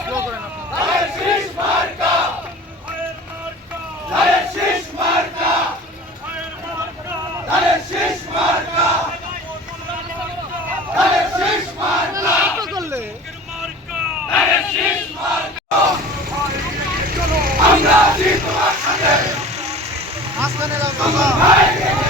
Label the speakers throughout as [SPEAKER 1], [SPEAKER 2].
[SPEAKER 1] আমি একটু স্লো করেন আপনার একটু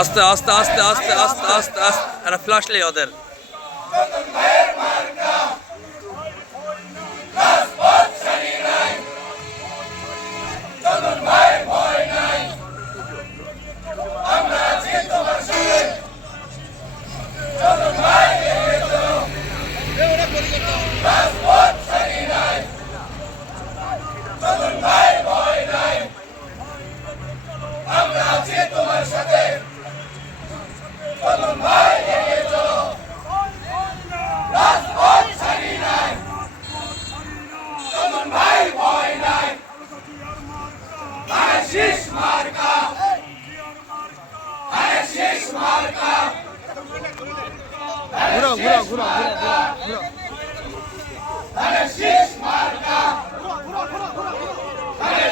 [SPEAKER 2] আস্তে আস্তে আস্তে আস্তে আস্তে আস্তে আস্তে একটা ঘুরো ঘুরো ঘুরো
[SPEAKER 1] ঘুরো আরে শীষ মার্কা ঘুরো ঘুরো ঘুরো আরে